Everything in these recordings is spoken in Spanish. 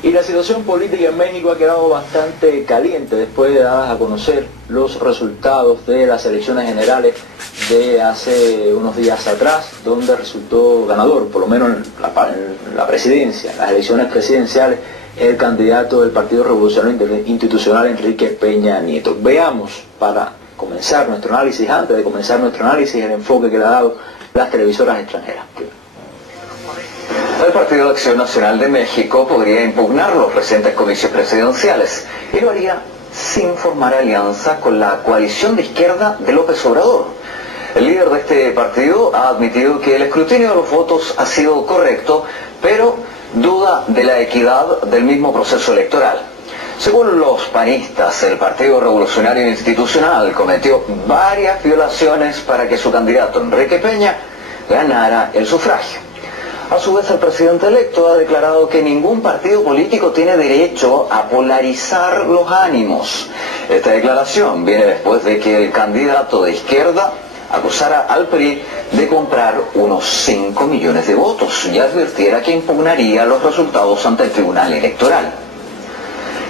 Y la situación política en México ha quedado bastante caliente después de dar a conocer los resultados de las elecciones generales de hace unos días atrás, donde resultó ganador, por lo menos en la presidencia, las elecciones presidenciales, el candidato del Partido Revolucionario Institucional, Enrique Peña Nieto. Veamos, para comenzar nuestro análisis, antes de comenzar nuestro análisis, el enfoque que le ha dado las televisoras extranjeras. El Partido de Acción Nacional de México podría impugnar los recientes comicios presidenciales y lo haría sin formar alianza con la coalición de izquierda de López Obrador. El líder de este partido ha admitido que el escrutinio de los votos ha sido correcto, pero duda de la equidad del mismo proceso electoral. Según los panistas, el Partido Revolucionario Institucional cometió varias violaciones para que su candidato Enrique Peña ganara el sufragio. A su vez, el presidente electo ha declarado que ningún partido político tiene derecho a polarizar los ánimos. Esta declaración viene después de que el candidato de izquierda acusara al PRI de comprar unos 5 millones de votos y advirtiera que impugnaría los resultados ante el Tribunal Electoral.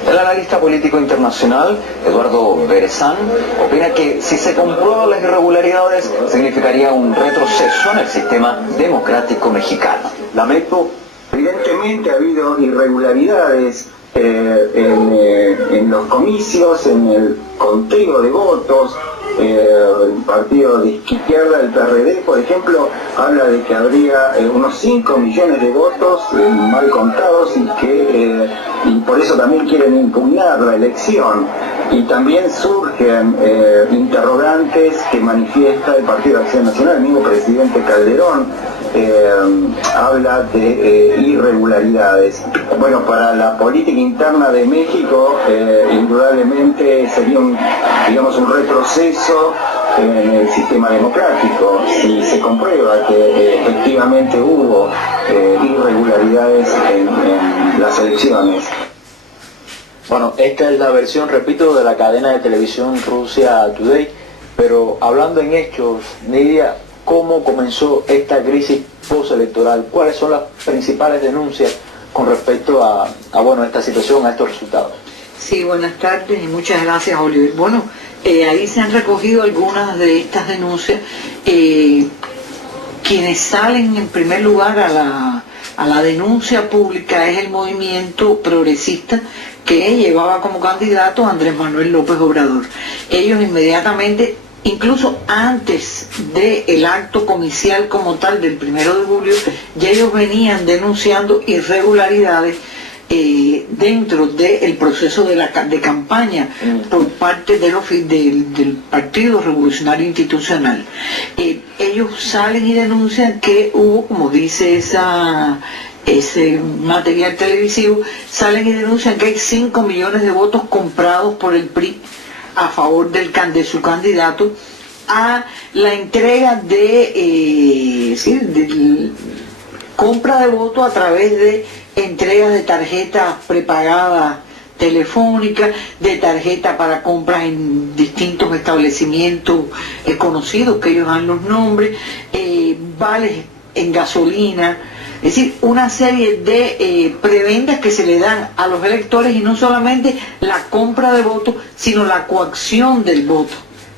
El analista político internacional, Eduardo Berezán, opina que si se comprueban las irregularidades, significaría un retroceso en el sistema democrático mexicano. Lamento, evidentemente ha habido irregularidades en los comicios, en el conteo de votos. El partido de izquierda, el PRD, por ejemplo, habla de que habría unos 5 millones de votos mal contados y por eso también quieren impugnar la elección. Y también surgen interrogantes que manifiesta el Partido de Acción Nacional. El mismo presidente Calderón habla de irregularidades. Bueno, para la política interna de México, indudablemente sería un retroceso en el sistema democrático si se comprueba que efectivamente hubo irregularidades en las elecciones. Bueno, esta es la versión, repito, de la cadena de televisión Russia Today, pero hablando en hechos, Nidia, ¿cómo comenzó esta crisis postelectoral? ¿Cuáles son las principales denuncias con respecto a esta situación, a estos resultados? Sí, buenas tardes y muchas gracias, Oliver. Bueno, ahí se han recogido algunas de estas denuncias. Quienes salen en primer lugar a la denuncia pública es el movimiento progresista que llevaba como candidato a Andrés Manuel López Obrador. Ellos inmediatamente, incluso antes del acto comicial como tal del 1 de julio, ya ellos venían denunciando irregularidades dentro del proceso de campaña por parte del Partido Revolucionario Institucional. Ellos salen y denuncian que hubo, como dice ese material televisivo, salen y denuncian que hay 5 millones de votos comprados por el PRI a favor de su candidato, a la entrega de compra de votos a través de entregas de tarjetas prepagadas telefónicas, de tarjetas para compras en distintos establecimientos conocidos, que ellos dan los nombres, vales en gasolina, es decir, una serie de prebendas que se le dan a los electores, y no solamente la compra de votos, sino la coacción del voto.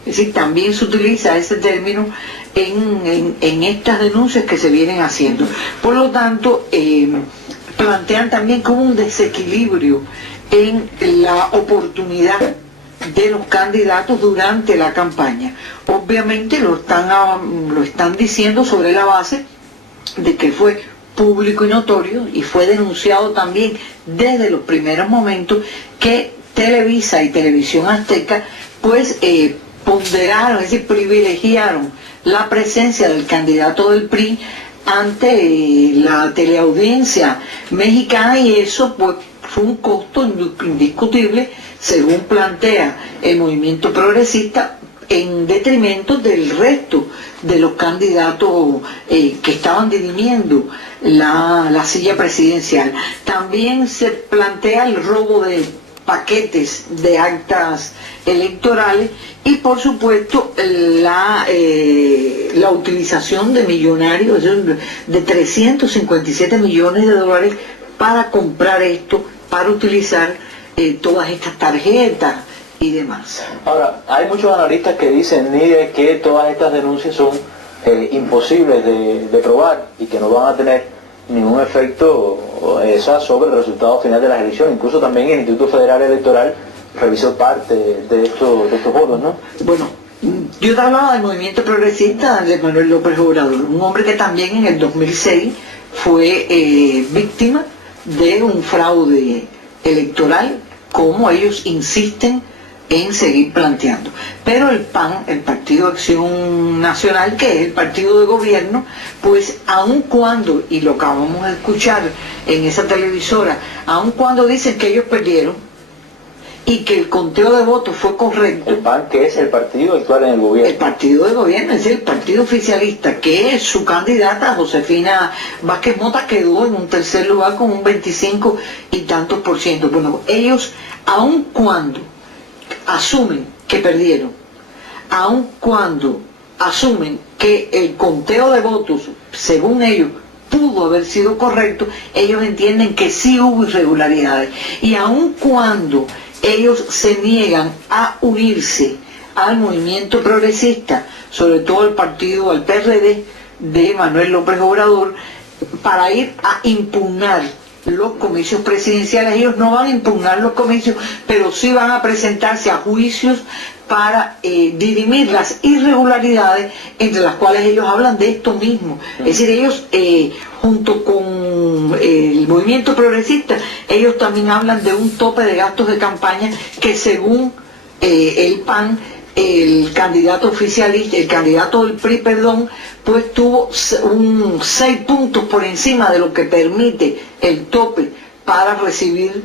Es decir, también se utiliza ese término en estas denuncias que se vienen haciendo. Por lo tanto, plantean también como un desequilibrio en la oportunidad de los candidatos durante la campaña. Obviamente lo están diciendo sobre la base de que fue público y notorio, y fue denunciado también desde los primeros momentos, que Televisa y Televisión Azteca pues ponderaron, es decir, privilegiaron la presencia del candidato del PRI ante la teleaudiencia mexicana, y eso pues fue un costo indiscutible, según plantea el movimiento progresista, en detrimento del resto de los candidatos que estaban dirimiendo la silla presidencial. También se plantea el robo de paquetes de actas electorales y por supuesto la utilización de millonarios, de 357 millones de dólares para comprar esto, para utilizar todas estas tarjetas y demás. Ahora, hay muchos analistas que dicen, Nidia, que todas estas denuncias son imposibles de probar y que no van a tener ningún efecto sobre el resultado final de las elecciones. Incluso también el Instituto Federal Electoral revisó parte de estos votos, ¿no? Bueno, yo te hablaba del movimiento progresista de Manuel López Obrador, un hombre que también en el 2006 fue víctima de un fraude electoral, como ellos insisten en seguir planteando. Pero el PAN, el Partido de Acción Nacional, que es el partido de gobierno, pues aun cuando, y lo acabamos de escuchar en esa televisora, aun cuando dicen que ellos perdieron y que el conteo de votos fue correcto. El PAN, que es el partido actual en el gobierno. El partido de gobierno, es el partido oficialista, que es su candidata, Josefina Vázquez Mota, quedó en un tercer lugar con un 25 y tantos %. Bueno, ellos, aun cuando asumen que perdieron, aun cuando asumen que el conteo de votos, según ellos, pudo haber sido correcto, ellos entienden que sí hubo irregularidades. Y aun cuando ellos se niegan a unirse al movimiento progresista, sobre todo al partido, al PRD de Manuel López Obrador, para ir a impugnar los comicios presidenciales. Ellos no van a impugnar los comicios, pero sí van a presentarse a juicios para dirimir las irregularidades, entre las cuales ellos hablan de esto mismo. Es decir, ellos junto con el movimiento progresista, ellos también hablan de un tope de gastos de campaña que según el PAN, el candidato oficialista, el candidato del PRI, pues tuvo 6 puntos por encima de lo que permite el tope para recibir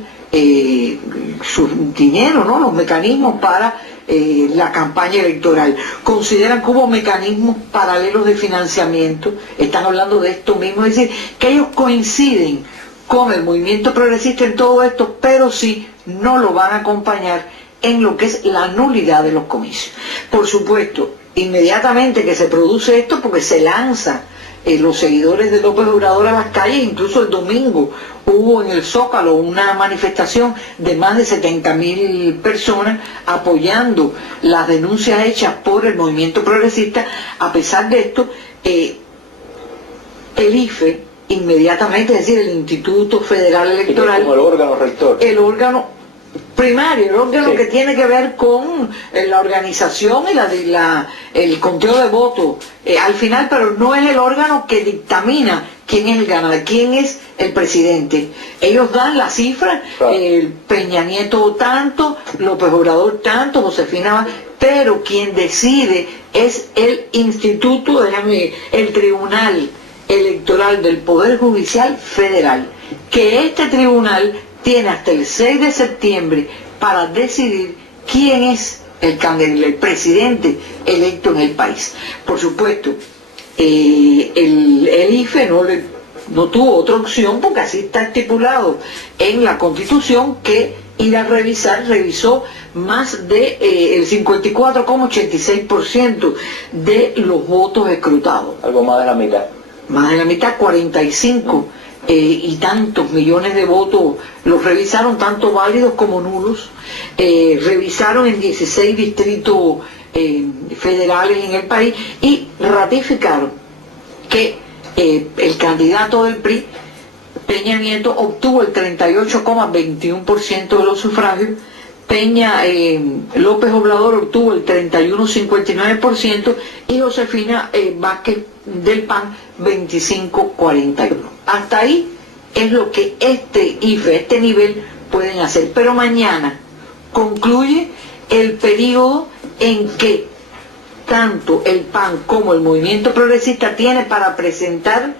su dinero, ¿no? Los mecanismos para la campaña electoral. Consideran que hubo mecanismos paralelos de financiamiento, están hablando de esto mismo, es decir, que ellos coinciden con el movimiento progresista en todo esto, pero sí no lo van a acompañar en lo que es la nulidad de los comicios. Por supuesto, inmediatamente que se produce esto, porque se lanza los seguidores de López Obrador a las calles, incluso el domingo hubo en el Zócalo una manifestación de más de 70.000 personas apoyando las denuncias hechas por el movimiento progresista. A pesar de esto, el IFE inmediatamente, es decir, el Instituto Federal Electoral, como el órgano rector, el órgano primario, el órgano que tiene que ver con la organización y el conteo de votos al final, pero no es el órgano que dictamina quién es el ganador, quién es el presidente. Ellos dan la cifra, Peña Nieto tanto, López Obrador tanto, Josefina, pero quien decide es el instituto, el Tribunal Electoral del Poder Judicial Federal, que este tribunal tiene hasta el 6 de septiembre para decidir quién es el presidente electo en el país. Por supuesto, el IFE no tuvo otra opción, porque así está estipulado en la Constitución, que ir a revisó más de el 54,86% de los votos escrutados. Algo más de la mitad. Más de la mitad, 45 y tantos millones de votos los revisaron, tanto válidos como nulos. Revisaron en 16 distritos federales en el país y ratificaron que el candidato del PRI, Peña Nieto, obtuvo el 38,21% de los sufragios. López Obrador obtuvo el 31,59% y Josefina Vázquez del PAN 25,41%. Hasta ahí es lo que este IFE, este nivel, pueden hacer. Pero mañana concluye el periodo en que tanto el PAN como el movimiento progresista tiene para presentar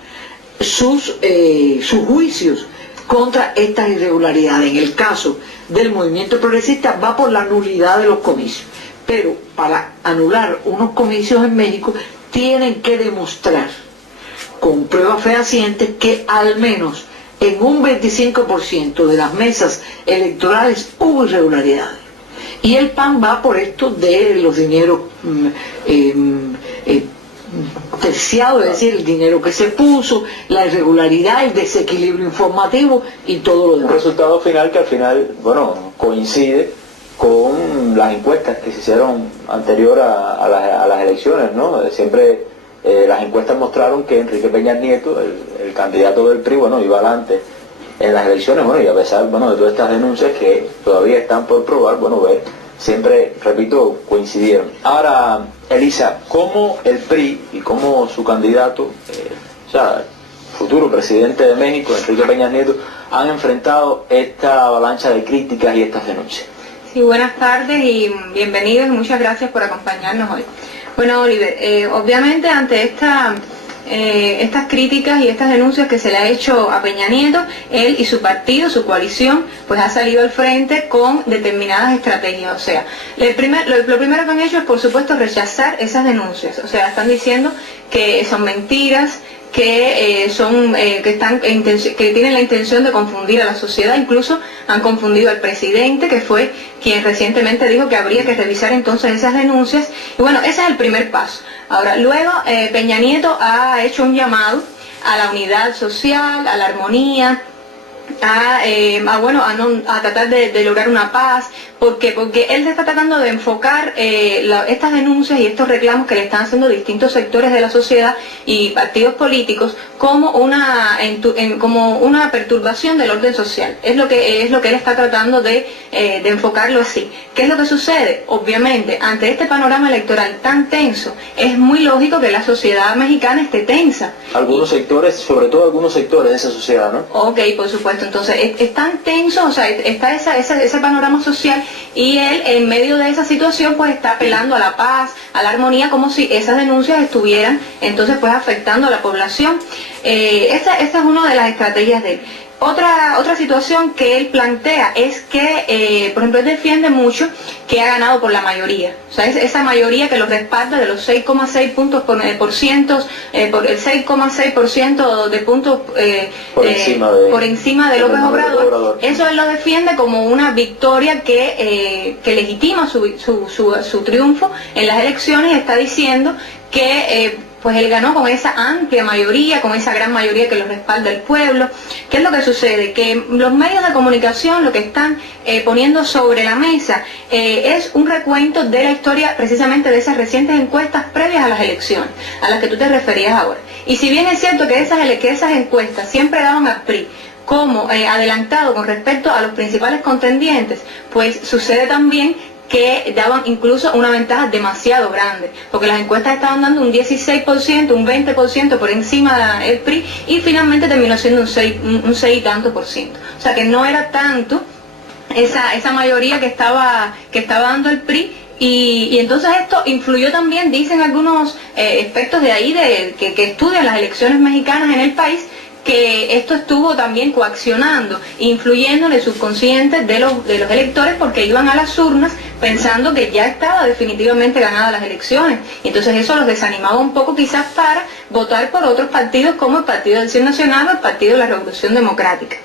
sus juicios contra estas irregularidades. En el caso del movimiento progresista va por la nulidad de los comicios, pero para anular unos comicios en México tienen que demostrar con pruebas fehacientes que al menos en un 25% de las mesas electorales hubo irregularidades. Y el PAN va por esto de los dineros terciados, es decir, el dinero que se puso, la irregularidad, el desequilibrio informativo y todo lo demás. Un resultado final que al final, bueno, coincide con las encuestas que se hicieron anterior a las elecciones, ¿no? Siempre las encuestas mostraron que Enrique Peña Nieto, el candidato del PRI, bueno, iba adelante en las elecciones, bueno, y a pesar, bueno, de todas estas denuncias que todavía están por probar, bueno, siempre, repito, coincidieron. Ahora, Elisa, ¿cómo el PRI y cómo su candidato, futuro presidente de México, Enrique Peña Nieto, han enfrentado esta avalancha de críticas y estas denuncias? Sí, buenas tardes y bienvenidos, muchas gracias por acompañarnos hoy. Bueno, Oliver, obviamente ante estas críticas y estas denuncias que se le ha hecho a Peña Nieto, él y su partido, su coalición, pues ha salido al frente con determinadas estrategias. O sea, lo primero que han hecho es, por supuesto, rechazar esas denuncias. O sea, están diciendo que son mentiras, que tienen la intención de confundir a la sociedad. Incluso han confundido al presidente, que fue quien recientemente dijo que habría que revisar entonces esas denuncias. Y bueno, ese es el primer paso. Ahora, luego Peña Nieto ha hecho un llamado a la unidad social, a la armonía, a tratar de lograr una paz. ¿Por qué? Porque él se está tratando de enfocar estas denuncias y estos reclamos que le están haciendo distintos sectores de la sociedad y partidos políticos como una perturbación del orden social. Es lo que él está tratando de enfocarlo así. ¿Qué es lo que sucede? Obviamente, ante este panorama electoral tan tenso, es muy lógico que la sociedad mexicana esté tensa. Algunos sectores, sobre todo algunos sectores de esa sociedad, ¿no? Ok, por supuesto. Entonces, es tan tenso, o sea, está ese panorama social, y él, en medio de esa situación, pues está apelando a la paz, a la armonía, como si esas denuncias estuvieran, entonces, pues afectando a la población. Esta es una de las estrategias de él. Otra situación que él plantea es que, por ejemplo, él defiende mucho que ha ganado por la mayoría. O sea, esa mayoría que lo respalda de los 6,6 puntos por el 6,6% de puntos por encima de López Obrador. Eso él lo defiende como una victoria que legitima su triunfo en las elecciones, y está diciendo que pues él ganó con esa amplia mayoría, con esa gran mayoría que lo respalda el pueblo. ¿Qué es lo que sucede? Que los medios de comunicación lo que están poniendo sobre la mesa es un recuento de la historia precisamente de esas recientes encuestas previas a las elecciones, a las que tú te referías ahora. Y si bien es cierto que esas encuestas siempre daban al PRI como adelantado con respecto a los principales contendientes, pues sucede también que daban incluso una ventaja demasiado grande, porque las encuestas estaban dando un 16%, un 20% por encima del PRI, y finalmente terminó siendo un 6 y tanto por ciento. O sea que no era tanto esa mayoría que estaba dando el PRI, y entonces esto influyó también, dicen algunos expertos de ahí que estudian las elecciones mexicanas en el país, que esto estuvo también coaccionando, influyendo en el subconsciente de los electores, porque iban a las urnas pensando que ya estaba definitivamente ganadas las elecciones, y entonces eso los desanimaba un poco quizás para votar por otros partidos como el Partido de Acción Nacional o el Partido de la Revolución Democrática.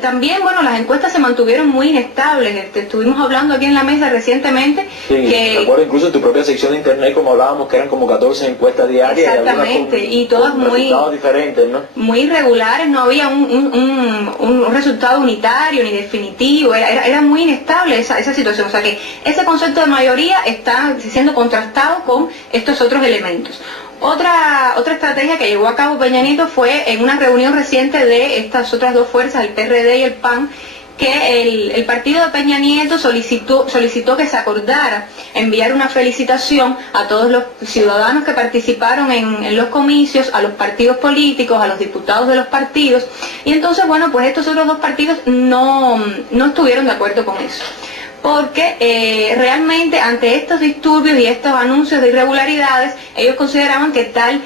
También, bueno, las encuestas se mantuvieron muy inestables. Estuvimos hablando aquí en la mesa recientemente. Sí, me acuerdo incluso en tu propia sección de internet, como hablábamos, que eran como 14 encuestas diarias. Exactamente, y todas muy resultados diferentes, ¿no? Muy irregulares, no había un resultado unitario ni definitivo, era muy inestable esa situación. O sea que ese concepto de mayoría está siendo contrastado con estos otros elementos. Otra estrategia que llevó a cabo Peña Nieto fue en una reunión reciente de estas otras dos fuerzas, el PRD y el PAN, que el partido de Peña Nieto solicitó que se acordara enviar una felicitación a todos los ciudadanos que participaron en los comicios, a los partidos políticos, a los diputados de los partidos, y entonces, bueno, pues estos otros dos partidos no estuvieron de acuerdo con eso, porque realmente ante estos disturbios y estos anuncios de irregularidades, ellos consideraban que tal